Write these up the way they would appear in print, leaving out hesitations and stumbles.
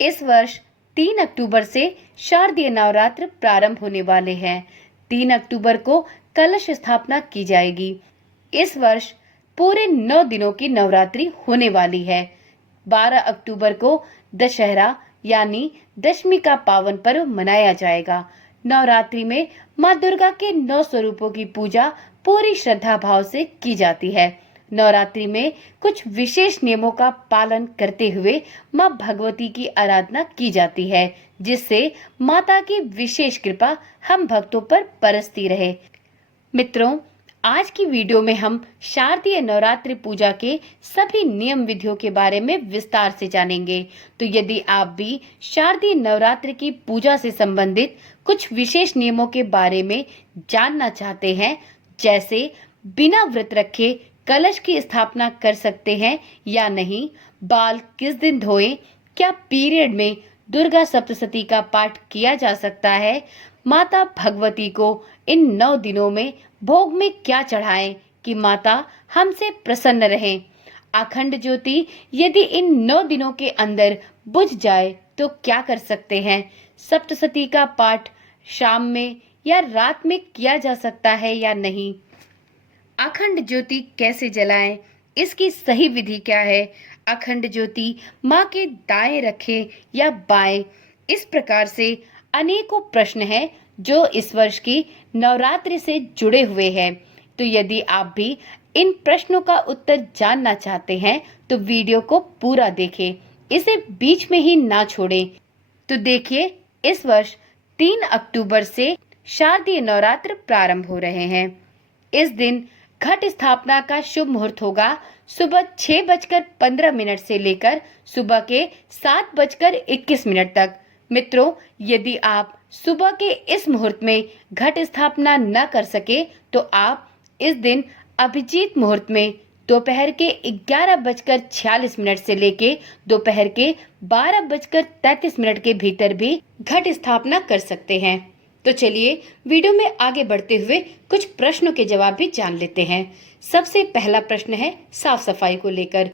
इस वर्ष 3 अक्टूबर से शारदीय नवरात्र प्रारंभ होने वाले हैं। 3 अक्टूबर को कलश स्थापना की जाएगी। इस वर्ष पूरे 9 दिनों की नवरात्रि होने वाली है। 12 अक्टूबर को दशहरा यानी दशमी का पावन पर्व मनाया जाएगा। नवरात्रि में मां दुर्गा के 9 स्वरूपों की पूजा पूरी श्रद्धा भाव से की जाती है। नवरात्रि में कुछ विशेष नियमों का पालन करते हुए मां भगवती की आराधना की जाती है, जिससे माता की विशेष कृपा हम भक्तों पर बरसती रहे। मित्रों, आज की वीडियो में हम शारदीय नवरात्रि पूजा के सभी नियम विधियों के बारे में विस्तार से जानेंगे। तो यदि आप भी शारदीय नवरात्रि की पूजा से संबंधित कुछ विशेष नियमों के बारे में जानना चाहते हैं, जैसे बिना व्रत रखे कलश की स्थापना कर सकते हैं या नहीं, बाल किस दिन धोएं, क्या पीरियड में दुर्गा सप्तशती का पाठ किया जा सकता है, माता भगवती को इन 9 दिनों में भोग में क्या चढ़ाएं कि माता हमसे प्रसन्न रहें, अखंड ज्योति यदि इन 9 दिनों के अंदर बुझ जाए तो क्या कर सकते हैं, सप्तशती का पाठ शाम में या रात में किया जा सकता है या नहीं, अखंड ज्योति कैसे जलाएं, इसकी सही विधि क्या है, अखंड ज्योति मां के दाएं रखें या बाएं। इस प्रकार से अनेकों प्रश्न हैं जो इस वर्ष की नवरात्रि से जुड़े हुए हैं। तो यदि आप भी इन प्रश्नों का उत्तर जानना चाहते हैं तो वीडियो को पूरा देखें, इसे बीच में ही ना छोड़ें। तो देखिए, इस वर्ष 3 अक्टूबर से शारदीय नवरात्र प्रारंभ हो रहे हैं। इस दिन घट स्थापना का शुभ मुहूर्त होगा सुबह 6:15 से लेकर सुबह के 7:21 तक। मित्रों, यदि आप सुबह के इस मुहूर्त में घट स्थापना न कर सके तो आप इस दिन अभिजीत मुहूर्त में दोपहर के 11:46 से लेके दोपहर के 12:33 के भीतर भी घट स्थापना कर सकते हैं। तो चलिए वीडियो में आगे बढ़ते हुए कुछ प्रश्नों के जवाब भी जान लेते हैं। सबसे पहला प्रश्न है साफ सफाई को लेकर।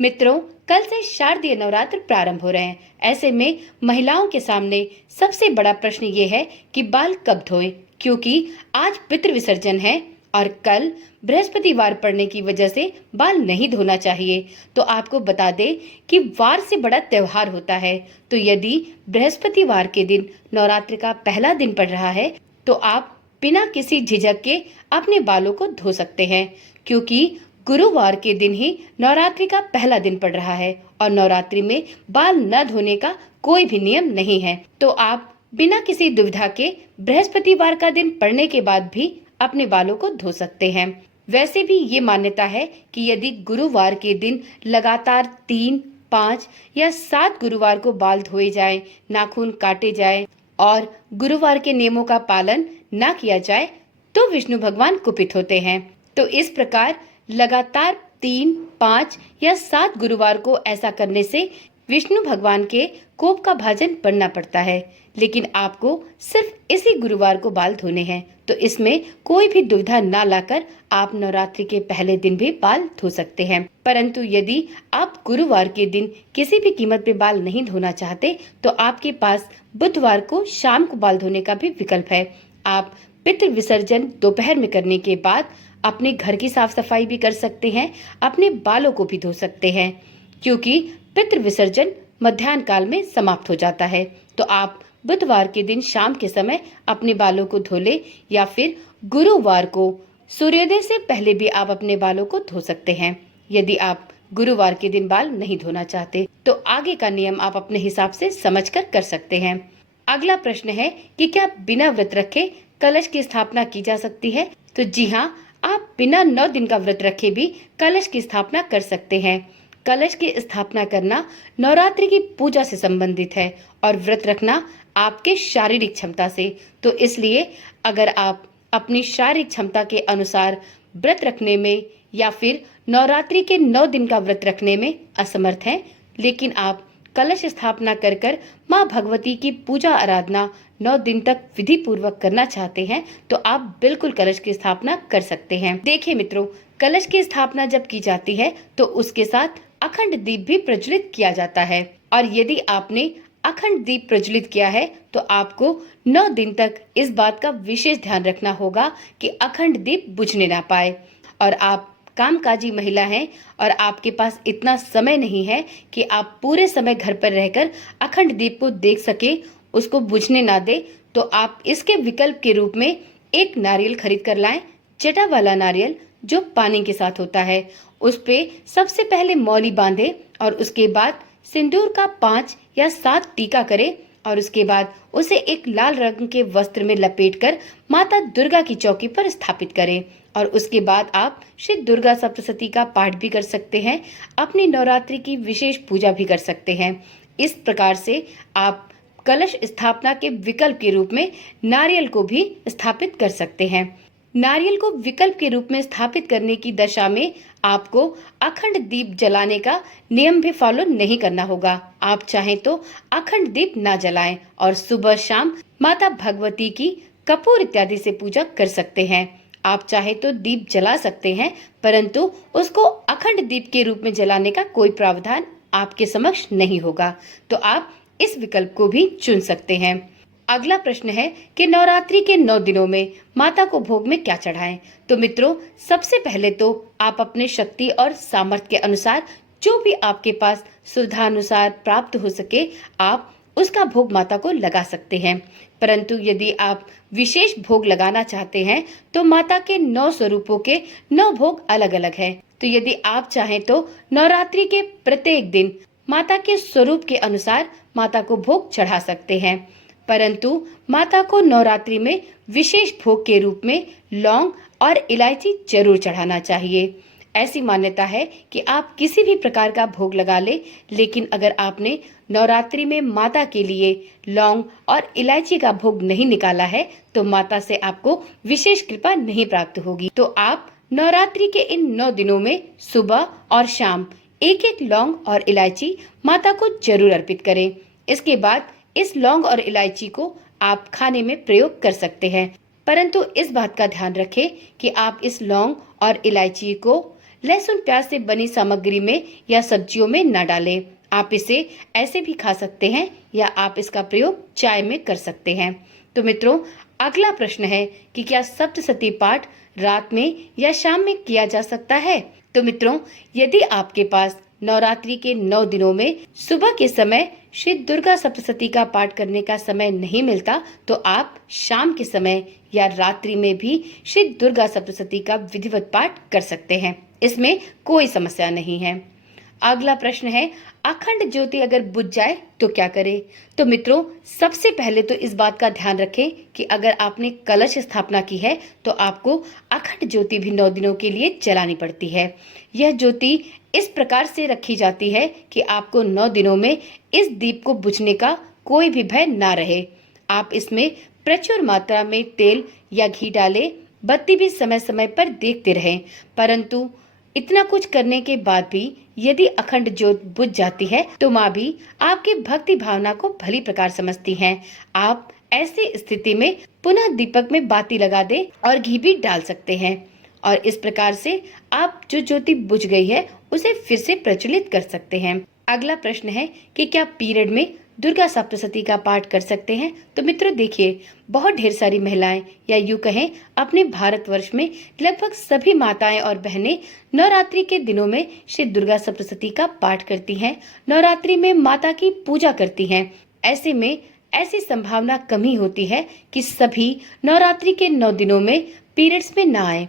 मित्रों, कल से शारदीय नवरात्र प्रारंभ हो रहे हैं। ऐसे में महिलाओं के सामने सबसे बड़ा प्रश्न ये है कि बाल कब धोएं, क्योंकि आज पितृ विसर्जन है और कल बृहस्पतिवार पड़ने की वजह से बाल नहीं धोना चाहिए। तो आपको बता दें कि वार से बड़ा त्योहार होता है, तो यदि बृहस्पतिवार के दिन नवरात्र का पहला दिन पड़ रहा है तो आप बिना किसी झिझक के अपने बालों को धो सकते हैं, क्योंकि गुरुवार के दिन ही नवरात्रि का पहला दिन पड़ रहा है और नवरात्रि में बाल न धोने का कोई भी नियम नहीं है। तो आप बिना किसी दुविधा के बृहस्पतिवार का दिन पड़ने के बाद भी अपने बालों को धो सकते हैं। वैसे भी ये मान्यता है कि यदि गुरुवार के दिन लगातार 3, 5 या 7 गुरुवार को बाल धोए जाएं, नाखून काटे जाएं और गुरुवार के नियमों का पालन ना किया जाए तो विष्णु भगवान कुपित होते हैं। तो इस प्रकार लगातार 3, 5 या 7 गुरुवार को ऐसा करने से विष्णु भगवान के कोप का भाजन बनना पड़ता है, लेकिन आपको सिर्फ इसी गुरुवार को बाल धोने हैं। तो इसमें कोई भी दुविधा ना लाकर आप नवरात्रि के पहले दिन भी बाल धो सकते हैं। परंतु यदि आप गुरुवार के दिन किसी भी कीमत पे बाल नहीं धोना चाहते तो आपके पास बुधवार को शाम को बाल धोने का भी विकल्प है। आप पितृ विसर्जन दोपहर में करने के बाद अपने घर की साफ सफाई भी कर सकते हैं, अपने बालों को भी धो सकते हैं, क्योंकि पितृ विसर्जन मध्याह्न काल में समाप्त हो जाता है। तो आप बुधवार के दिन शाम के समय अपने बालों को धो ले या फिर गुरुवार को सूर्योदय से पहले भी आप अपने बालों को धो सकते हैं। यदि आप गुरुवार के दिन बाल नहीं धोना चाहते तो आगे का नियम आप अपने हिसाब से समझकर कर सकते हैं। अगला प्रश्न है कि क्या बिना व्रत रखे कलश की स्थापना की जा सकती है? तो जी हाँ, आप बिना 9 दिन का व्रत रखे भी कलश की स्थापना कर सकते हैं। कलश की स्थापना करना नवरात्रि की पूजा से संबंधित है और व्रत रखना आपके शारीरिक क्षमता से। तो इसलिए अगर आप अपनी शारीरिक क्षमता के अनुसार व्रत रखने में या फिर नवरात्रि के 9 दिन का व्रत रखने में असमर्थ हैं, लेकिन आप कलश स्थापना कर कर माँ भगवती की पूजा आराधना 9 दिन तक विधि पूर्वक करना चाहते हैं तो आप बिल्कुल कलश की स्थापना कर सकते हैं। देखिए मित्रों, कलश की स्थापना जब की जाती है तो उसके साथ अखंड दीप भी प्रज्वलित किया जाता है और यदि आपने अखंड दीप प्रज्वलित किया है तो आपको 9 दिन तक इस बात का विशेष ध्यान रखना होगा कि अखंड दीप बुझने ना पाए। और आप कामकाजी महिला हैं और आपके पास इतना समय नहीं है कि आप पूरे समय घर पर रहकर अखंड दीप को देख सके, उसको बुझने ना दे, तो आप इसके विकल्प के रूप में एक नारियल खरीद कर लाएं, जटा वाला नारियल जो पानी के साथ होता है। उस पे सबसे पहले मौली बांधे और उसके बाद सिंदूर का 5 या 7 टीका करें और उसके बाद उसे एक लाल रंग के वस्त्र में लपेटकर माता दुर्गा की चौकी पर स्थापित करें। और उसके बाद आप श्री दुर्गा सप्तशती का पाठ भी कर सकते हैं, अपनी नवरात्रि की विशेष पूजा भी कर सकते हैं। इस प्रकार से आप कलश स्थापना के विकल्प के रूप में नारियल को भी स्थापित कर सकते हैं। नारियल को विकल्प के रूप में स्थापित करने की दशा में आपको अखंड दीप जलाने का नियम भी फॉलो नहीं करना होगा। आप चाहें तो अखंड दीप ना जलाएं और सुबह शाम माता भगवती की कपूर इत्यादि से पूजा कर सकते हैं। आप चाहे तो दीप जला सकते हैं, परंतु उसको अखंड दीप के रूप में जलाने का कोई प्रावधान आपके समक्ष नहीं होगा, तो आप इस विकल्प को भी चुन सकते हैं। अगला प्रश्न है कि नवरात्रि के 9 दिनों में माता को भोग में क्या चढ़ाएं? तो मित्रों, सबसे पहले तो आप अपने शक्ति और सामर्थ्य के अनुसार जो भी आपके पास सुविधा अनुसार प्राप्त हो सके, आप उसका भोग माता को लगा सकते हैं। परंतु यदि आप विशेष भोग लगाना चाहते हैं तो माता के 9 स्वरूपों के 9 भोग अलग अलग हैं। तो यदि आप चाहें तो नवरात्रि के प्रत्येक दिन माता के स्वरूप के अनुसार माता को भोग चढ़ा सकते हैं। परंतु माता को नवरात्रि में विशेष भोग के रूप में लौंग और इलायची जरूर चढ़ाना चाहिए। ऐसी मान्यता है कि आप किसी भी प्रकार का भोग लगा ले, लेकिन अगर आपने नवरात्रि में माता के लिए लौंग और इलायची का भोग नहीं निकाला है तो माता से आपको विशेष कृपा नहीं प्राप्त होगी। तो आप नवरात्रि के इन 9 दिनों में सुबह और शाम एक एक लौंग और इलायची माता को जरूर अर्पित करें। इसके बाद इस लौंग और इलायची को आप खाने में प्रयोग कर सकते हैं, परंतु इस बात का ध्यान रखें कि आप इस लौंग और इलायची को लहसुन प्याज से बनी सामग्री में या सब्जियों में न डालें। आप इसे ऐसे भी खा सकते हैं या आप इसका प्रयोग चाय में कर सकते हैं। तो मित्रों, अगला प्रश्न है कि क्या सप्तशती पाठ रात में या शाम में किया जा सकता है? तो मित्रों, यदि आपके पास नवरात्रि के 9 दिनों में सुबह के समय श्री दुर्गा सप्तशती का पाठ करने का समय नहीं मिलता तो आप शाम के समय या रात्रि में भी श्री दुर्गा सप्तशती का विधिवत पाठ कर सकते हैं। इसमें कोई समस्या नहीं है। अगला प्रश्न है, अखंड ज्योति अगर बुझ जाए तो क्या करें? तो मित्रों, सबसे पहले तो इस बात का ध्यान रखें कि अगर आपने कलश स्थापना की है तो आपको अखंड ज्योति भी 9 दिनों के लिए जलानी पड़ती है। यह ज्योति इस प्रकार से रखी जाती है कि आपको 9 दिनों में इस दीप को बुझने का कोई भी भय ना रहे। आप इसमें प्रचुर मात्रा में तेल या घी डालें, बत्ती भी समय समय पर देखते रहें। परंतु इतना कुछ करने के बाद भी यदि अखंड ज्योत बुझ जाती है तो माँ भी आपकी भक्ति भावना को भली प्रकार समझती हैं। आप ऐसी स्थिति में पुनः दीपक में बाती लगा दें और घी भी डाल सकते हैं और इस प्रकार से आप जो ज्योति बुझ गई है उसे फिर से प्रज्वलित कर सकते हैं। अगला प्रश्न है कि क्या पीरियड में दुर्गा सप्तशती का पाठ कर सकते हैं? तो मित्रों देखिए, बहुत ढेर सारी महिलाएं या यूं कहें अपने भारतवर्ष में लगभग सभी माताएं और बहनें नवरात्रि के दिनों में श्री दुर्गा सप्तशती का पाठ करती हैं, नवरात्रि में माता की पूजा करती हैं। ऐसे में ऐसी संभावना कम ही होती है कि सभी नवरात्रि के 9 दिनों में पीरियड्स में ना आए।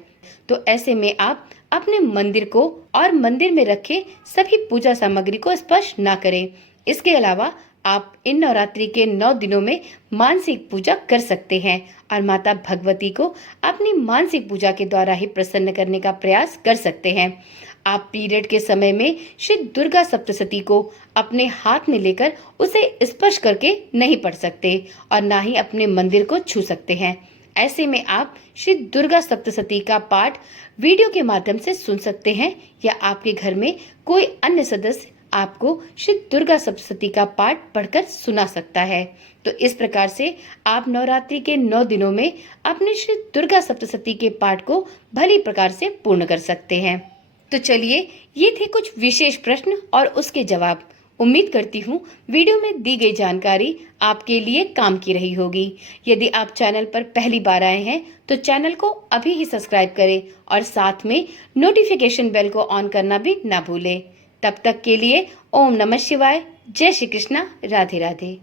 तो ऐसे में आप अपने मंदिर को और मंदिर में रखे सभी पूजा सामग्री को स्पर्श ना करें। इसके अलावा आप इन नवरात्रि के 9 दिनों में मानसिक पूजा कर सकते हैं और माता भगवती को अपनी मानसिक पूजा के द्वारा ही प्रसन्न करने का प्रयास कर सकते हैं। आप पीरियड के समय में श्री दुर्गा सप्तशती को अपने हाथ में लेकर उसे स्पर्श करके नहीं पढ़ सकते और ना ही अपने मंदिर को छू सकते हैं। ऐसे में आप श्री दुर्गा सप्तशती का पाठ वीडियो के माध्यम से सुन सकते हैं या आपके घर में कोई अन्य सदस्य आपको श्री दुर्गा सप्तशती का पाठ पढ़कर सुना सकता है। तो इस प्रकार से आप नवरात्रि के 9 दिनों में अपने श्री दुर्गा सप्तशती के पाठ को भली प्रकार से पूर्ण कर सकते हैं। तो चलिए, ये थे कुछ विशेष प्रश्न और उसके जवाब। उम्मीद करती हूँ वीडियो में दी गई जानकारी आपके लिए काम की रही होगी। यदि आप चैनल पर पहली बार आए हैं तो चैनल को अभी ही सब्सक्राइब करें और साथ में नोटिफिकेशन बेल को ऑन करना भी ना भूलें। तब तक के लिए ओम नमः शिवाय, जय श्री कृष्णा, राधे राधे।